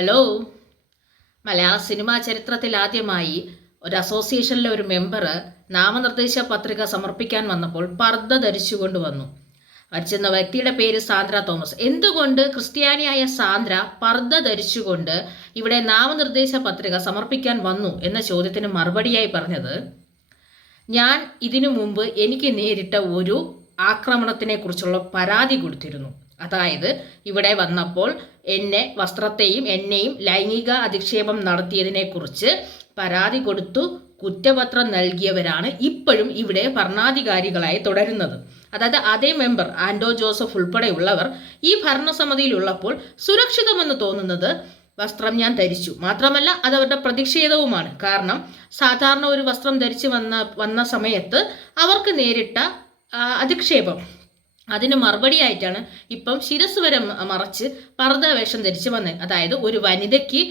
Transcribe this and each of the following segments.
Hello മലയാള cinema ചരിത്രത്തിൽ ആദ്യമായി ഒരു അസോസിയേഷനിലെ ഒരു മെമ്പർ നാമനിർദ്ദേശ പത്രിക സമർപ്പിക്കാൻ വന്നപ്പോൾ പർദ്ദ ധരിച്ചുകൊണ്ട് വന്നു. വരച്ചിരുന്ന വ്യക്തിയുടെ പേര് സാന്ദ്ര തോമസ്. എന്തുകൊണ്ട് ക്രിസ്ത്യാനിയായ സാന്ദ്ര പർദ്ദ ധരിച്ചുകൊണ്ട് ഇവിടെ നാമനിർദ്ദേശ പത്രിക സമർപ്പിക്കാൻ വന്നു എന്ന ചോദ്യത്തിന് മറുപടിയായി പറഞ്ഞത്? ഞാൻ ഇതിനു മുമ്പ് എനിക്ക് നേരിട്ട ഒരു ആക്രമണത്തിനെ കുറിച്ചുള്ള പരാതി കൊടുത്തിരുന്നു. അതായത് ഇവിടെ വന്നപ്പോൾ എന്നെ വസ്ത്രത്തെയും എന്നെയും ലൈംഗിക അധിക്ഷേപം നടത്തിയതിനെക്കുറിച്ച് പരാതി കൊടുത്തു കുറ്റപത്രം നൽകിയവരാണ് ഇപ്പോഴും ഇവിടെ ഭരണാധികാരികളായി തുടരുന്നത്. അതായത് അതേ മെമ്പർ ആൻഡോ ജോസഫ് ഉൾപ്പെടെയുള്ളവർ ഈ ഭരണസമിതിയിലുള്ളപ്പോൾ സുരക്ഷിതമെന്ന് തോന്നുന്നത് വസ്ത്രം ഞാൻ ധരിച്ചു. മാത്രമല്ല അത് അവരുടെ പ്രതിഷേധവുമാണ്. കാരണം സാധാരണ ഒരു വസ്ത്രം ധരിച്ചു വന്ന വന്ന സമയത്ത് അവർക്ക് നേരിട്ട അധിക്ഷേപം. അതിന് മറുപടിയായിട്ടാണ് ഇപ്പം ശിരസ് വരെ മറച്ച് പർദ്ദ വേഷം ധരിച്ചു വന്നത് അതായത് ഒരു വനിതയ്ക്ക്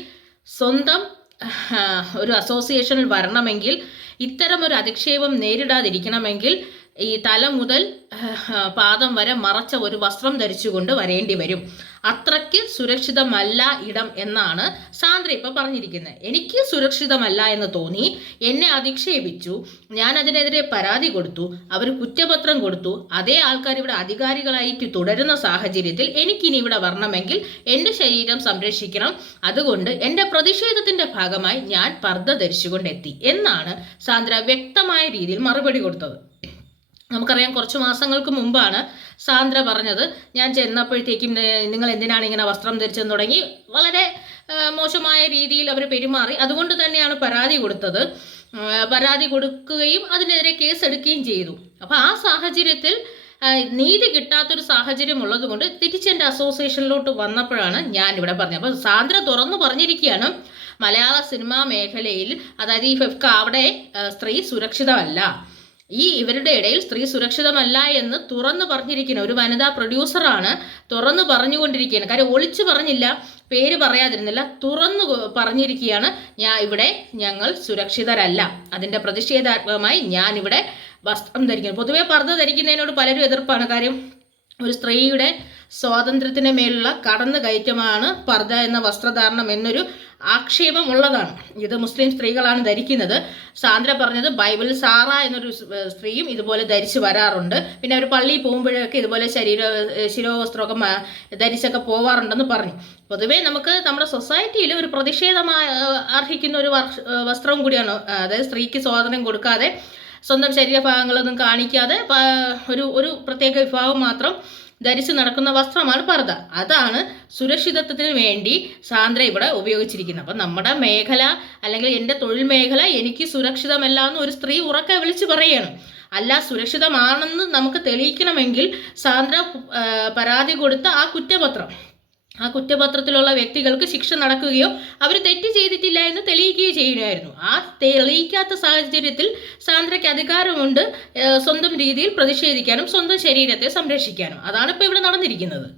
സ്വന്തം ഒരു അസോസിയേഷനിൽ വരണമെങ്കിൽ ഇത്തരം ഒരു അധിക്ഷേപം നേരിടാതിരിക്കണമെങ്കിൽ ഈ തല മുതൽ പാദം വരെ മറച്ച ഒരു വസ്ത്രം ധരിച്ചുകൊണ്ട് വരേണ്ടി വരും. അത്രയ്ക്ക് സുരക്ഷിതമല്ല ഇടം എന്നാണ് സാന്ദ്ര ഇപ്പം പറഞ്ഞിരിക്കുന്നത്. എനിക്ക് സുരക്ഷിതമല്ല എന്ന് തോന്നി എന്നെ അധിക്ഷേപിച്ചു ഞാൻ അതിനെതിരെ പരാതി കൊടുത്തു അവർ കുറ്റപത്രം കൊടുത്തു അതേ ആൾക്കാർ ഇവിടെ അധികാരികളായിട്ട് തുടരുന്ന സാഹചര്യത്തിൽ എനിക്കിനി ഇവിടെ വരണമെങ്കിൽ എന്റെ ശരീരം സംരക്ഷിക്കണം. അതുകൊണ്ട് എന്റെ പ്രതിഷേധത്തിന്റെ ഭാഗമായി ഞാൻ പർദ്ദ ധരിച്ചുകൊണ്ടെത്തി എന്നാണ് സാന്ദ്ര വ്യക്തമായ രീതിയിൽ മറുപടി കൊടുത്തത്. നമുക്കറിയാം കുറച്ച് മാസങ്ങൾക്ക് മുമ്പാണ് സാന്ദ്ര പറഞ്ഞത്. ഞാൻ ചെന്നപ്പോഴത്തേക്കും നിങ്ങൾ എന്തിനാണ് ഇങ്ങനെ വസ്ത്രം ധരിച്ചെന്ന് തുടങ്ങി വളരെ മോശമായ രീതിയിൽ അവർ പെരുമാറി. അതുകൊണ്ട് തന്നെയാണ് പരാതി കൊടുത്തത്. പരാതി കൊടുക്കുകയും അതിനെതിരെ കേസ് എടുക്കുകയും ചെയ്തു. അപ്പോൾ ആ സാഹചര്യത്തിൽ നീതി കിട്ടാത്തൊരു സാഹചര്യം ഉള്ളതുകൊണ്ട് തിരിച്ചെന്റെ അസോസിയേഷനിലോട്ട് വന്നപ്പോഴാണ് ഞാൻ ഇവിടെ പറഞ്ഞത്. അപ്പോൾ സാന്ദ്ര തുറന്നു പറഞ്ഞിരിക്കുകയാണ് മലയാള സിനിമാ മേഖലയിൽ. അതായത് ഈ ഫെഫ്ക അവിടെ സ്ത്രീ സുരക്ഷിതമല്ല. ഈ ഇവരുടെ ഇടയിൽ സ്ത്രീ സുരക്ഷിതമല്ല എന്ന് തുറന്നു പറഞ്ഞിരിക്കുന്ന. ഒരു വനിതാ പ്രൊഡ്യൂസറാണ് തുറന്നു പറഞ്ഞുകൊണ്ടിരിക്കുകയാണ്. കാര്യം ഒളിച്ചു പറഞ്ഞില്ല പേര് പറയാതിരുന്നില്ല തുറന്നു പറഞ്ഞിരിക്കുകയാണ്. ഞാൻ ഇവിടെ ഞങ്ങൾ സുരക്ഷിതരല്ല. അതിന്റെ പ്രതിഷേധാത്മകമായി ഞാൻ ഇവിടെ വസ്ത്രം ധരിക്കുന്നു. പൊതുവേ പർദ്ദ ധരിക്കുന്നതിനോട് പലരും എതിർപ്പാണ്. കാര്യം ഒരു സ്ത്രീയുടെ സ്വാതന്ത്ര്യത്തിന് മേലുള്ള കടന്നു കയറ്റമാണ് പർദ്ദ എന്ന വസ്ത്രധാരണം എന്നൊരു ആക്ഷേപം ഉള്ളതാണ് ഇത് മുസ്ലിം സ്ത്രീകളാണ് ധരിക്കുന്നത്. സാന്ദ്ര പറഞ്ഞത് ബൈബിളിൽ സാറ എന്നൊരു സ്ത്രീയും ഇതുപോലെ ധരിച്ചു വരാറുണ്ട്. പിന്നെ അവർ പള്ളിയിൽ പോകുമ്പോഴൊക്കെ ഇതുപോലെ ശരീര ശിരോവസ്ത്രമൊക്കെ ധരിച്ചൊക്കെ പോവാറുണ്ടെന്ന് പറഞ്ഞു. പൊതുവേ നമുക്ക് നമ്മുടെ സൊസൈറ്റിയിൽ ഒരു പ്രതിഷേധമായി അർഹിക്കുന്ന ഒരു വസ്ത്രവും കൂടിയാണ്. അതായത് സ്ത്രീക്ക് സ്വാതന്ത്ര്യം കൊടുക്കാതെ സ്വന്തം ശരീരഭാഗങ്ങളൊന്നും കാണിക്കാതെ ഒരു ഒരു പ്രത്യേക വിഭാഗം മാത്രം ധരിച്ചു നടക്കുന്ന വസ്ത്രമാണ് പർദ്ദ. അതാണ് സുരക്ഷിതത്വത്തിന് വേണ്ടി സാന്ദ്ര ഇവിടെ ഉപയോഗിച്ചിരിക്കുന്നത്. അപ്പം നമ്മുടെ മേഖല അല്ലെങ്കിൽ എന്റെ തൊഴിൽ മേഖല എനിക്ക് സുരക്ഷിതമല്ല എന്ന് ഒരു സ്ത്രീ ഉറക്കെ വിളിച്ചു പറയണം. അല്ല സുരക്ഷിതമാണെന്ന് നമുക്ക് തെളിയിക്കണമെങ്കിൽ സാന്ദ്ര പരാതി കൊടുത്ത ആ കുറ്റപത്രം. ആ കുറ്റപത്രത്തിലുള്ള വ്യക്തികൾക്ക് ശിക്ഷ നടക്കുകയോ അവർ തെറ്റ് ചെയ്തിട്ടില്ല എന്ന് തെളിയിക്കുകയോ ചെയ്യുകയായിരുന്നു. ആ തെളിയിക്കാത്ത സാഹചര്യത്തിൽ സാന്ദ്രയ്ക്ക് അധികാരമുണ്ട് സ്വന്തം രീതിയിൽ പ്രതിഷേധിക്കാനും സ്വന്തം ശരീരത്തെ സംരക്ഷിക്കാനും. അതാണ് ഇപ്പോൾ ഇവിടെ നടന്നിരിക്കുന്നത്.